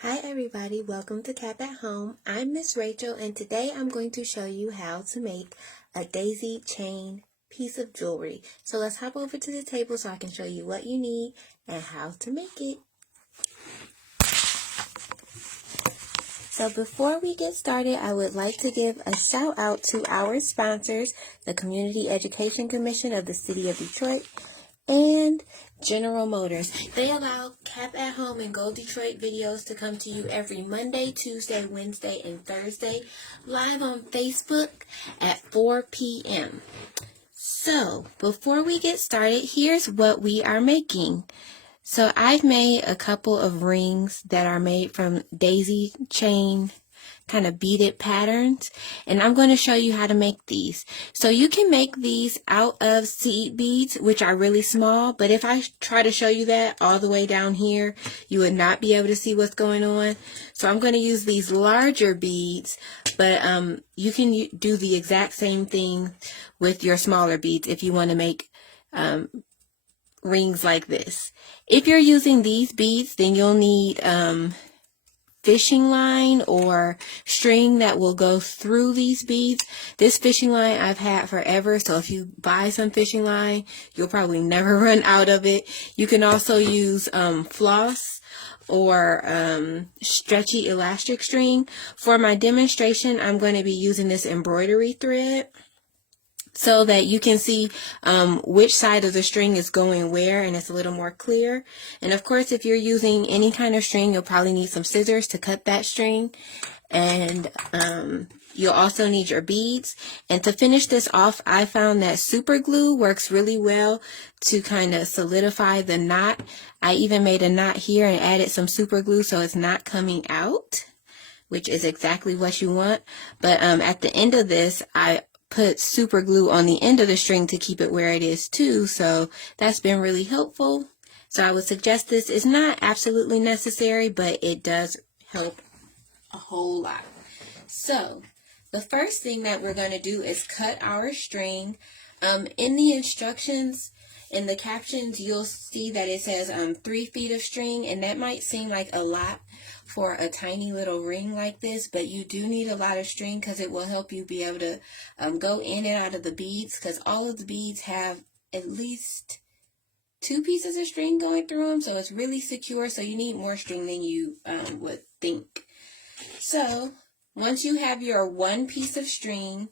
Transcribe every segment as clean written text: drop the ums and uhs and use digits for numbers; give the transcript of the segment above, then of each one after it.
Hi everybody, welcome to Cap at Home. I'm Miss Rachel and today I'm going to show you how to make a daisy chain piece of jewelry. So let's hop over to the table so I can show you what you need and how to make it. So before we get started, I would like to give a shout out to our sponsors, the Community Education Commission of the City of Detroit and General Motors. They allow Cap at Home and Go Detroit videos to come to you every Monday, Tuesday, Wednesday, and Thursday live on Facebook at 4 p.m. So before we get started, here's what we are making. So I've made a couple of rings that are made from daisy chain kind of beaded patterns, and I'm going to show you how to make these. So you can make these out of seed beads, which are really small, but if I try to show you that all the way down here, you would not be able to see what's going on. So I'm going to use these larger beads, but you can do the exact same thing with your smaller beads if you want to make rings like this. If you're using these beads, then you'll need fishing line or string that will go through these beads. This fishing line I've had forever, so if you buy some fishing line, you'll probably never run out of it. You can also use floss or stretchy elastic string. For my demonstration, I'm going to be using this embroidery thread, so that you can see which side of the string is going where, and it's a little more clear. And of course, if you're using any kind of string, you'll probably need some scissors to cut that string. And you'll also need your beads. And to finish this off, I found that super glue works really well to kind of solidify the knot. I even made a knot here and added some super glue so it's not coming out, which is exactly what you want. But at the end of this, I put super glue on the end of the string to keep it where it is too, so that's been really helpful. So I would suggest this. Is not absolutely necessary, but it does help a whole lot. So the first thing that we're going to do is cut our string. In the instructions, in the captions, you'll see that it says 3 feet of string, and that might seem like a lot for a tiny little ring like this, but you do need a lot of string because it will help you be able to go in and out of the beads, because all of the beads have at least 2 pieces of string going through them, so it's really secure. So you need more string than you would think. So once you have your 1 piece of string,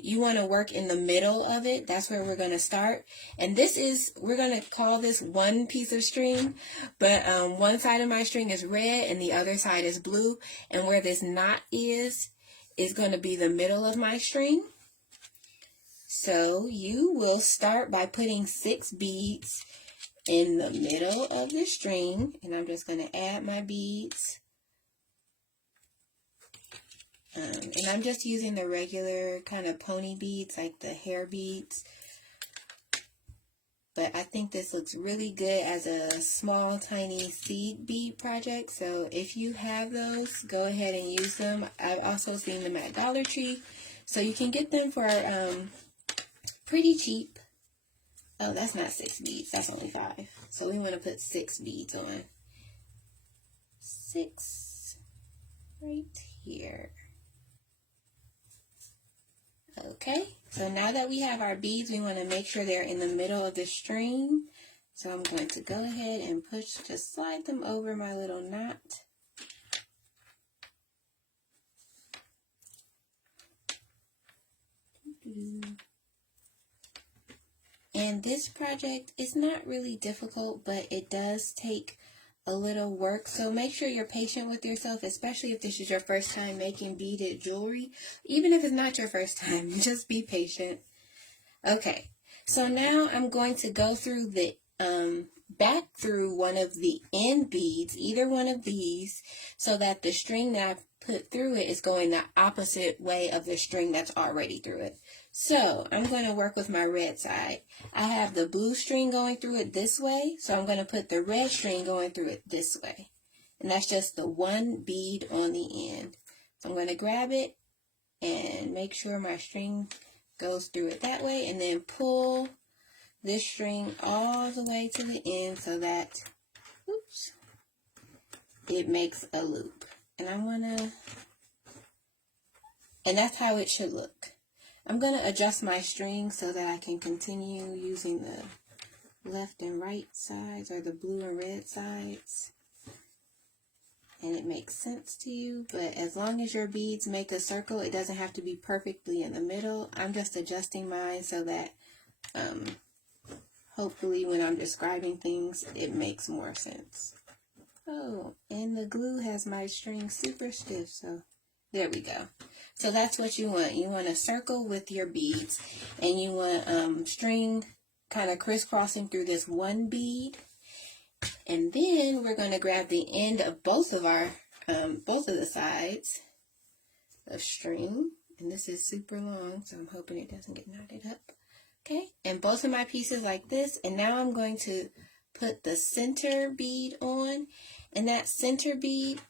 you want to work in the middle of it. That's where we're going to start. And we're going to call this 1 piece of string, but one side of my string is red and the other side is blue. And where this knot is going to be the middle of my string. So you will start by putting 6 beads in the middle of the string. And I'm just going to add my beads. And I'm just using the regular kind of pony beads, like the hair beads. But I think this looks really good as a small, tiny seed bead project. So if you have those, go ahead and use them. I've also seen them at Dollar Tree. So you can get them for pretty cheap. Oh, that's not 6 beads. That's only 5. So we want to put 6 beads on. 6 right here. Okay, so now that we have our beads, we want to make sure they're in the middle of the string. So I'm going to go ahead and just slide them over my little knot. And this project is not really difficult, but it does take a little work. So make sure you're patient with yourself, especially if this is your first time making beaded jewelry. Even if it's not your first time, just be patient. Okay, so now I'm going to go through the back through one of the end beads, either one of these, so that the string that I've put through it is going the opposite way of the string that's already through it. So I'm going to work with my red side. I have the blue string going through it this way, so I'm going to put the red string going through it this way. And that's just the 1 bead on the end. So I'm going to grab it and make sure my string goes through it that way, and then pull this string all the way to the end so that, oops, it makes a loop. And and that's how it should look. I'm going to adjust my string so that I can continue using the left and right sides, or the blue and red sides, and it makes sense to you. But as long as your beads make a circle, it doesn't have to be perfectly in the middle. I'm just adjusting mine so that hopefully when I'm describing things, it makes more sense. Oh, and the glue has my string super stiff, so there we go. So that's what you want. You want a circle with your beads, and you want string kind of crisscrossing through this one bead. And then we're going to grab the end of both of the sides of string. And this is super long, so I'm hoping it doesn't get knotted up. Okay, and both of my pieces like this. And now I'm going to put the center bead on. And that center bead,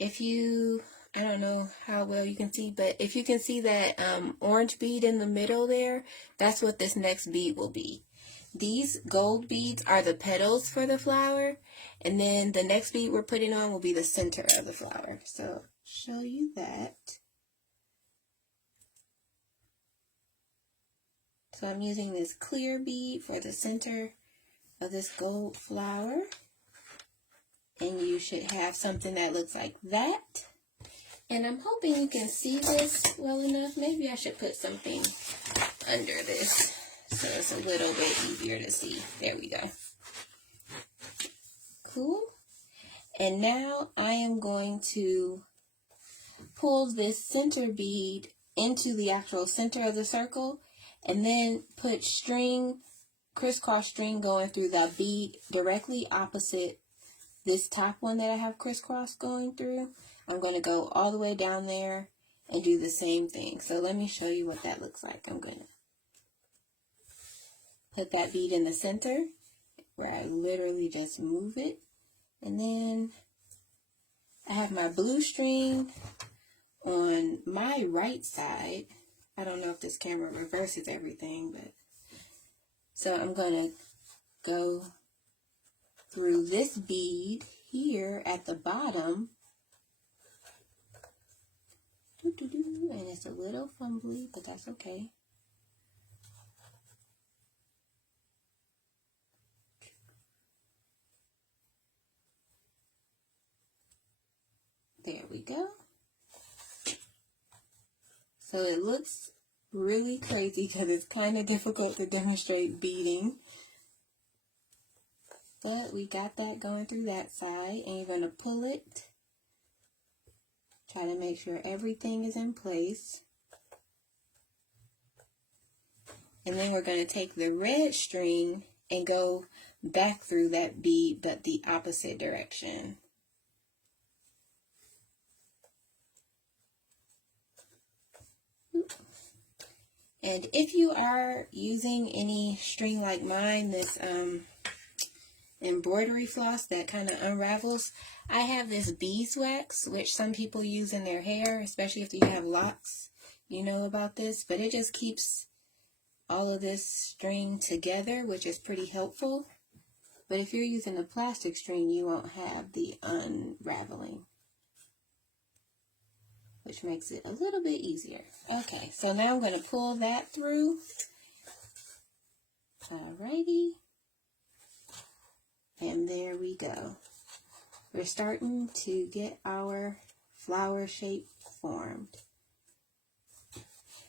I don't know how well you can see, but if you can see that orange bead in the middle there, that's what this next bead will be. These gold beads are the petals for the flower, and then the next bead we're putting on will be the center of the flower. So, show you that. So I'm using this clear bead for the center of this gold flower, and you should have something that looks like that. And I'm hoping you can see this well enough. Maybe I should put something under this so it's a little bit easier to see. There we go. Cool. And now I am going to pull this center bead into the actual center of the circle, and then put string, crisscross string going through the bead directly opposite this top one that I have crisscross going through. I'm going to go all the way down there and do the same thing. So let me show you what that looks like. I'm going to put that bead in the center where I literally just move it. And then I have my blue string on my right side. I don't know if this camera reverses everything, but so I'm going to go through this bead here at the bottom. And it's a little fumbly, but that's okay. There we go. So it looks really crazy because it's kind of difficult to demonstrate beading. But we got that going through that side, and you're going to pull it. Try to make sure everything is in place. And then we're going to take the red string and go back through that bead, but the opposite direction. And if you are using any string like mine, this embroidery floss that kind of unravels, I have this beeswax, which some people use in their hair, especially if you have locks. You know about this, but it just keeps all of this string together, which is pretty helpful. But if you're using a plastic string, you won't have the unraveling, which makes it a little bit easier. Okay, so now I'm going to pull that through. Alrighty. And there we go. We're starting to get our flower shape formed.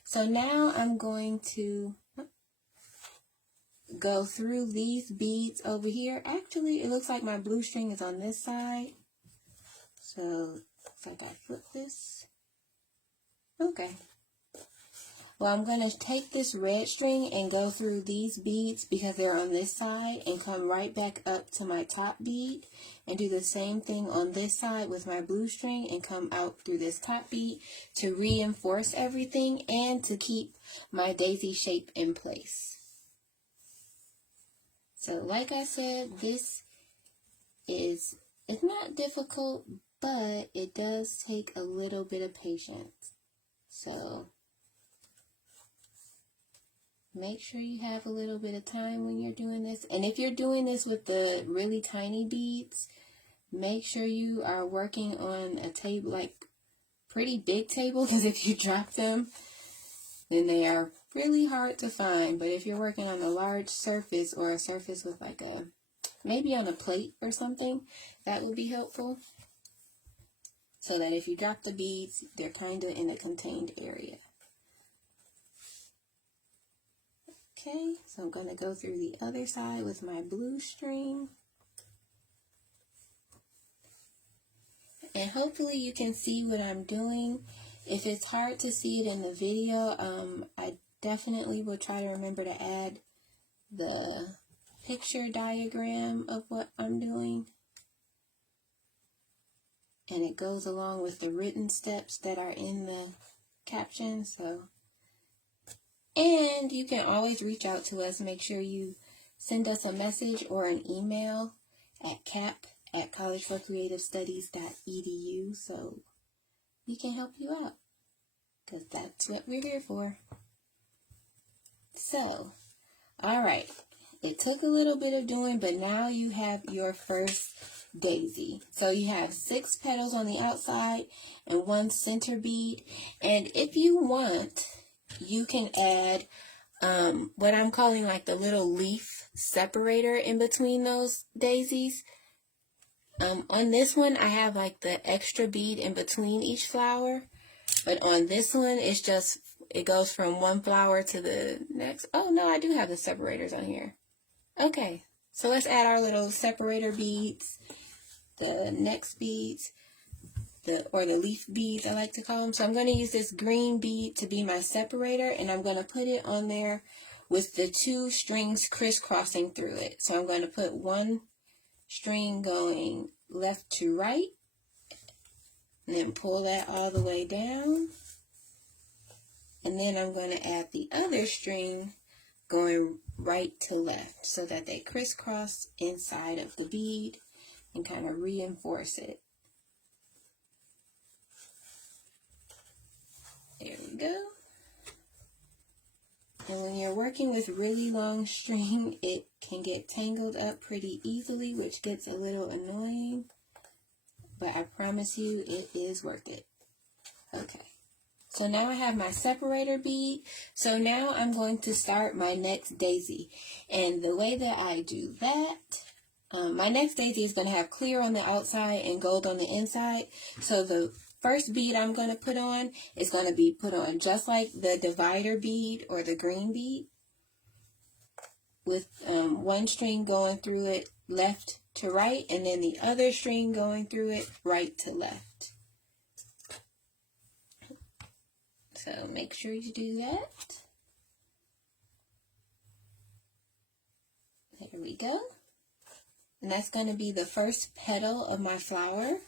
So now I'm going to go through these beads over here. Actually, it looks like my blue string is on this side. So, looks like I flip this. Okay. Well, I'm going to take this red string and go through these beads because they're on this side, and come right back up to my top bead and do the same thing on this side with my blue string and come out through this top bead to reinforce everything and to keep my daisy shape in place. So like I said, it's not difficult, but it does take a little bit of patience. So make sure you have a little bit of time when you're doing this. And if you're doing this with the really tiny beads, make sure you are working on a table, like pretty big table, because if you drop them, then they are really hard to find. But if you're working on a large surface or a surface with like maybe on a plate or something, that will be helpful. So that if you drop the beads, they're kind of in a contained area. Okay, so I'm going to go through the other side with my blue string. And hopefully you can see what I'm doing. If it's hard to see it in the video, I definitely will try to remember to add the picture diagram of what I'm doing. And it goes along with the written steps that are in the caption. And you can always reach out to us. Make sure you send us a message or an email at cap@collegeforcreativestudies.edu so we can help you out, because that's what we're here for. So, all right. It took a little bit of doing, but now you have your first daisy. So you have 6 petals on the outside and 1 center bead. And if you want, you can add what I'm calling like the little leaf separator in between those daisies. On this one, I have like the extra bead in between each flower. But on this one, it's just, it goes from one flower to the next. Oh, no, I do have the separators on here. Okay, so let's add our little separator beads, the next beads, or the leaf beads, I like to call them. So I'm going to use this green bead to be my separator, and I'm going to put it on there with the 2 strings crisscrossing through it. So I'm going to put 1 string going left to right, and then pull that all the way down. And then I'm going to add the other string going right to left so that they crisscross inside of the bead and kind of reinforce it. There we go. And when you're working with really long string, it can get tangled up pretty easily, which gets a little annoying. But I promise you, it is worth it. Okay. So now I have my separator bead. So now I'm going to start my next daisy. And the way that I do that, my next daisy is going to have clear on the outside and gold on the inside. So the first bead I'm going to put on is going to be put on just like the divider bead or the green bead, with 1 string going through it left to right, and then the other string going through it right to left. So make sure you do that. There we go. And that's going to be the first petal of my flower.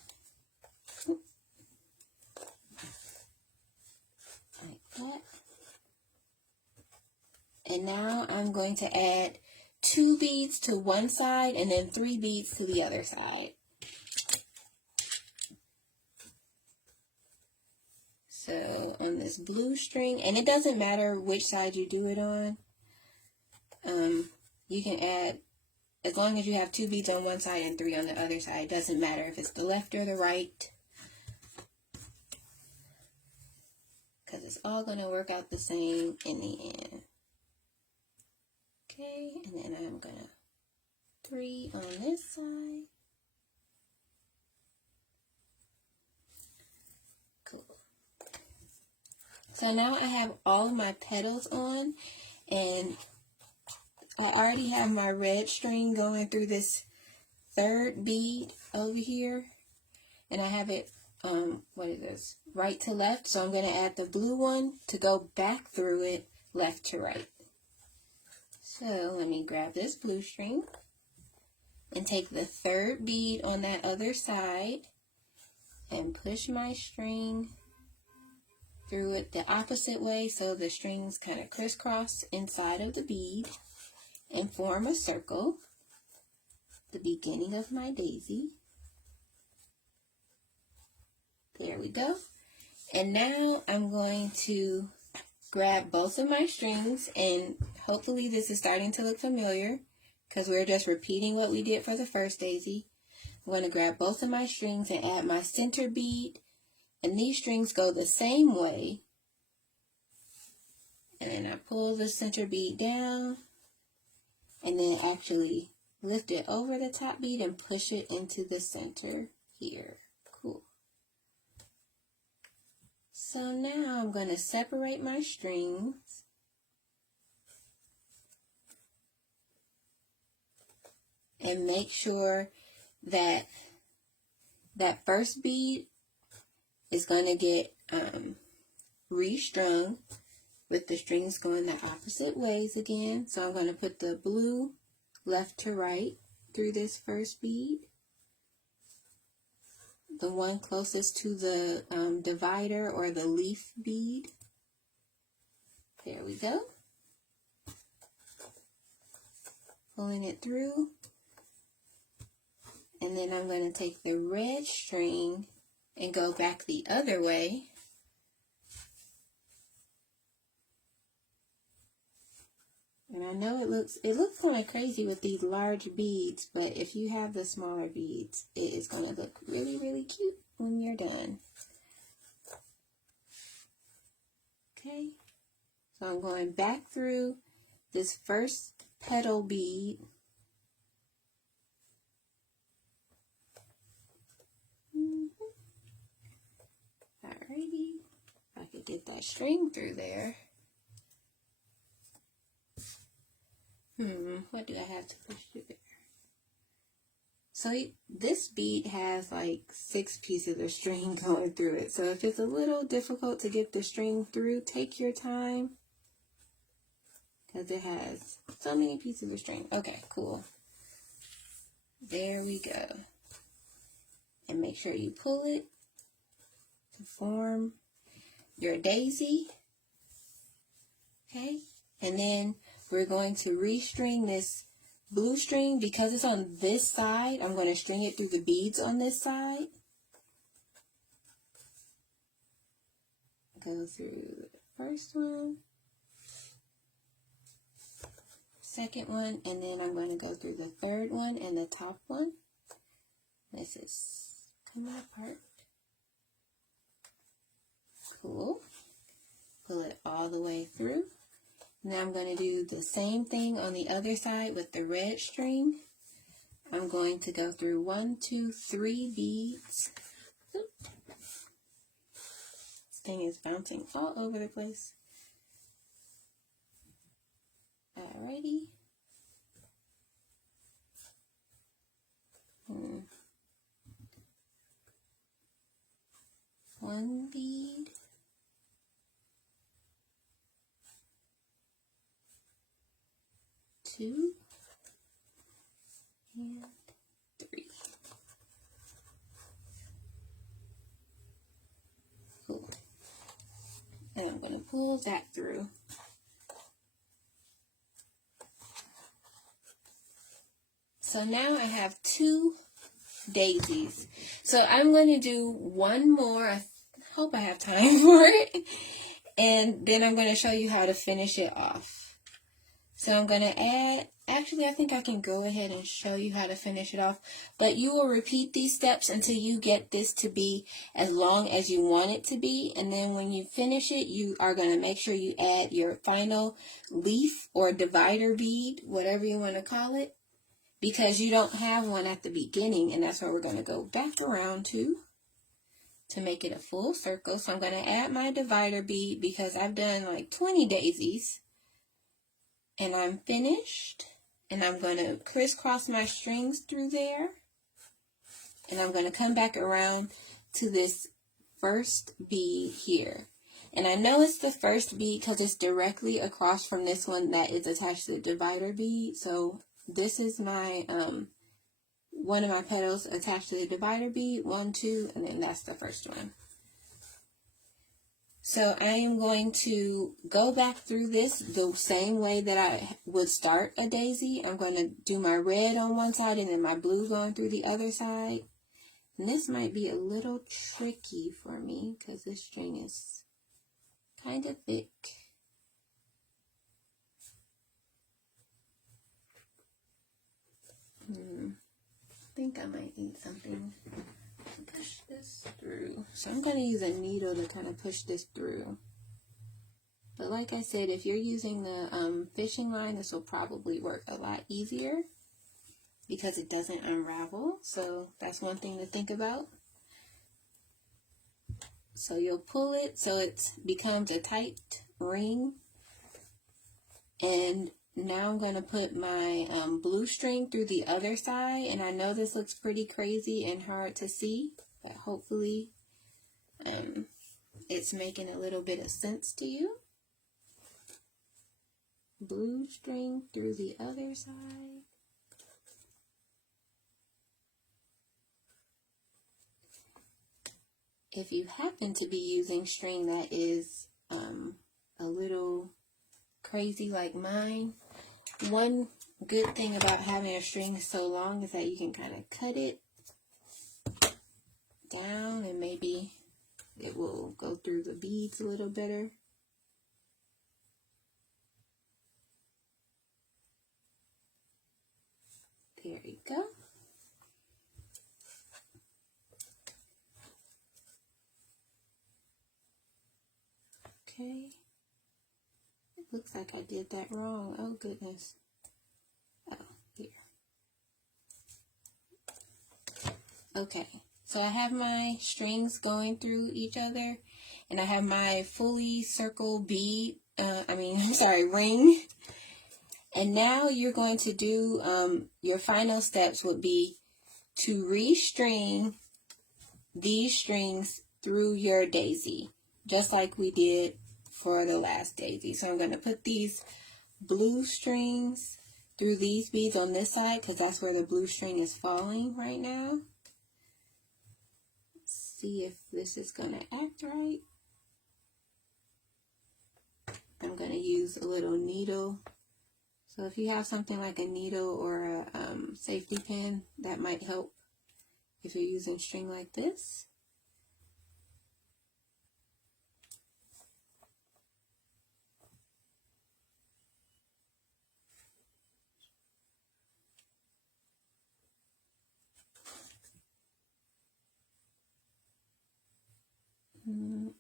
Like that. And now I'm going to add 2 beads to one side and then 3 beads to the other side. So on this blue string, and it doesn't matter which side you do it on. You can add, as long as you have 2 beads on one side and 3 on the other side. It doesn't matter if it's the left or the right, because it's all going to work out the same in the end. Okay, and then I'm going to 3 on this side. Cool. So now I have all of my petals on, and I already have my red string going through this 3rd bead over here, and I have it, what is this, right to left. So I'm going to add the blue one to go back through it left to right. So let me grab this blue string and take the 3rd bead on that other side and push my string through it the opposite way, so the strings kind of crisscross inside of the bead and form a circle, the beginning of my daisy. There we go. And now I'm going to grab both of my strings, and hopefully this is starting to look familiar because we're just repeating what we did for the first daisy. I'm going to grab both of my strings and add my center bead. And these strings go the same way. And then I pull the center bead down. And then actually lift it over the top bead and push it into the center here. Cool. So now I'm going to separate my strings. And make sure that that first bead is going to get restrung with the strings going the opposite ways again. So I'm going to put the blue left to right through this first bead. The one closest to the divider or the leaf bead. There we go. Pulling it through. And then I'm going to take the red string and go back the other way. And I know it looks kind of crazy with these large beads, but if you have the smaller beads, it is going to look really, really cute when you're done. Okay, so I'm going back through this first petal bead. Alrighty, if I could get that string through there. What do I have to push through there? So this bead has like 6 pieces of string going through it. So if it's a little difficult to get the string through, take your time. Because it has so many pieces of string. Okay, cool. There we go. And make sure you pull it to form your daisy. Okay, and then we're going to restring this blue string. Because it's on this side, I'm going to string it through the beads on this side. Go through the first one, second one, and then I'm going to go through the third one and the top one. This is coming apart. Cool. Pull it all the way through. Now I'm going to do the same thing on the other side with the red string. I'm going to go through 1, 2, 3 beads. This thing is bouncing all over the place. Alrighty. One bead. 2 and 3. Cool. And I'm going to pull that through. So now I have 2 daisies. So I'm going to do one more. I hope I have time for it. And then I'm going to show you how to finish it off. So I'm going to add, actually I think I can go ahead and show you how to finish it off. But you will repeat these steps until you get this to be as long as you want it to be. And then when you finish it, you are going to make sure you add your final leaf or divider bead, whatever you want to call it. Because you don't have one at the beginning, and that's where we're going to go back around to make it a full circle. So I'm going to add my divider bead because I've done like 20 daisies. And I'm finished. And I'm going to crisscross my strings through there. And I'm going to come back around to this first bead here. And I know it's the first bead because it's directly across from this one that is attached to the divider bead. So this is my one of my petals attached to the divider bead, 1, 2, and then that's the first one. So I am going to go back through this the same way that I would start a daisy. I'm going to do my red on one side and then my blue going through the other side. And this might be a little tricky for me because this string is kind of thick. I think I might need something to push this through. So I'm going to use a needle to kind of push this through. But like I said, if you're using the fishing line, this will probably work a lot easier because it doesn't unravel. So that's one thing to think about. So you'll pull it so it becomes a tight ring. And now I'm going to put my blue string through the other side. And I know this looks pretty crazy and hard to see, but hopefully it's making a little bit of sense to you. Blue string through the other side. If you happen to be using string that is a little crazy like mine, one good thing about having a string so long is that you can kind of cut it down and maybe it will go through the beads a little better. There you go. Okay. It looks like I did that wrong. Oh, goodness. Oh, here. Okay. So I have my strings going through each other, and I have my fully circle bead, ring. And now you're going to do, your final steps would be to restring these strings through your daisy, just like we did for the last daisy. So I'm going to put these blue strings through these beads on this side because that's where the blue string is falling right now. Let's see if this is going to act right. I'm going to use a little needle. So if you have something like a needle or a safety pin, that might help if you're using string like this.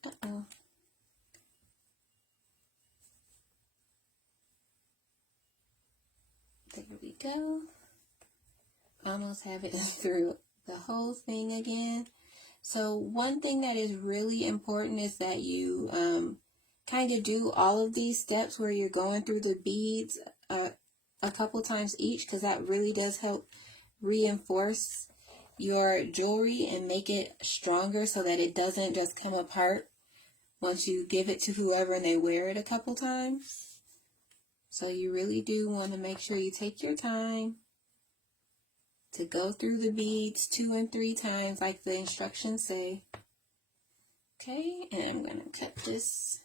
Uh-oh. There we go. Almost have it through the whole thing again. So one thing that is really important is that you kind of do all of these steps where you're going through the beads a couple times each, because that really does help reinforce your jewelry and make it stronger so that it doesn't just come apart once you give it to whoever and they wear it a couple times. So you really do want to make sure you take your time to go through the beads 2 and 3 times like the instructions say. Okay, and I'm going to cut this.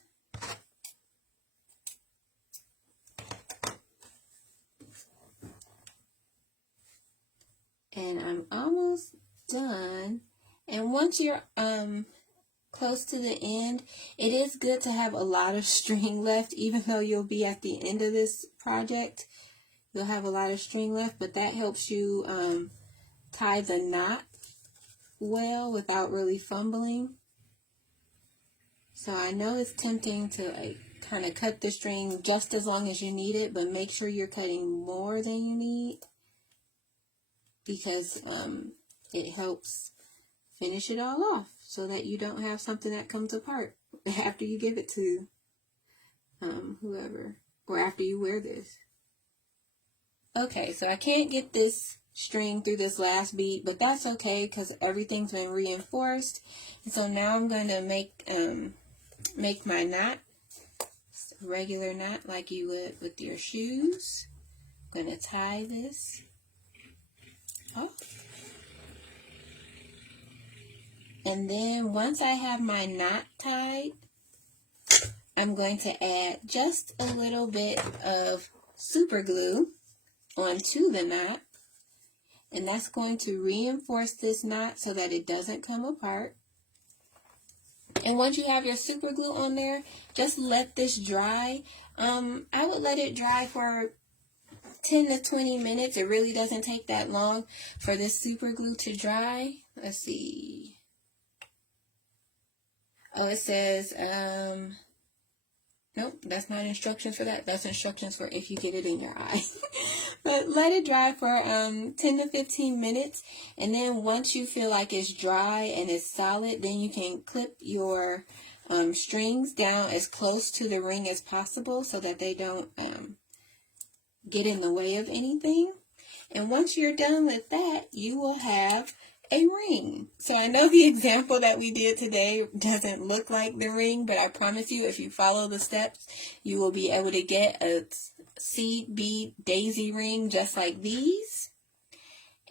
And I'm almost done. And once you're close to the end, it is good to have a lot of string left, even though you'll be at the end of this project. You'll have a lot of string left, but that helps you tie the knot well without really fumbling. So I know it's tempting to kind of cut the string just as long as you need it, but make sure you're cutting more than you need, because it helps finish it all off so that you don't have something that comes apart after you give it to whoever, or after you wear this. Okay, so I can't get this string through this last bead, but that's okay because everything's been reinforced. And so now I'm going to make my knot, just a regular knot like you would with your shoes. I'm going to tie this off. And then once I have my knot tied, I'm going to add just a little bit of super glue onto the knot, and that's going to reinforce this knot so that it doesn't come apart. And once you have your super glue on there, just let this dry. I would let it dry for 10 to 20 minutes. It really doesn't take that long for this super glue to dry. Let's see. Oh, it says, nope, that's not instructions for that. That's instructions for if you get it in your eye. But let it dry for 10 to 15 minutes. And then once you feel like it's dry and it's solid, then you can clip your strings down as close to the ring as possible so that they don't get in the way of anything. And once you're done with that, you will have a ring. So I know the example that we did today doesn't look like the ring, but I promise you, if you follow the steps, you will be able to get a seed bead daisy ring just like these.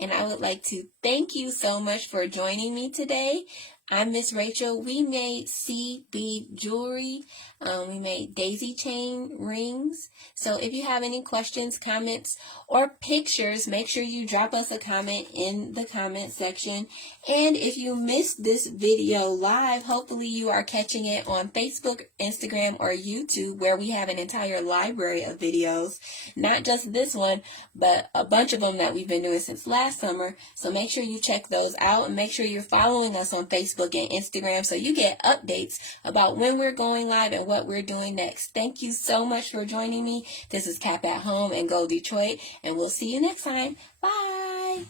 And I would like to thank you so much for joining me today. I'm Miss Rachel. We made seed bead jewelry. We made daisy chain rings. So if you have any questions, comments, or pictures, make sure you drop us a comment in the comment section. And if you missed this video live, hopefully you are catching it on Facebook, Instagram, or YouTube, where we have an entire library of videos. Not just this one, but a bunch of them that we've been doing since last summer. So make sure you check those out, and make sure you're following us on Facebook and Instagram so you get updates about when we're going live and what we're doing next. Thank you so much for joining me. This is Cap at Home and Go Detroit, and we'll see you next time. Bye.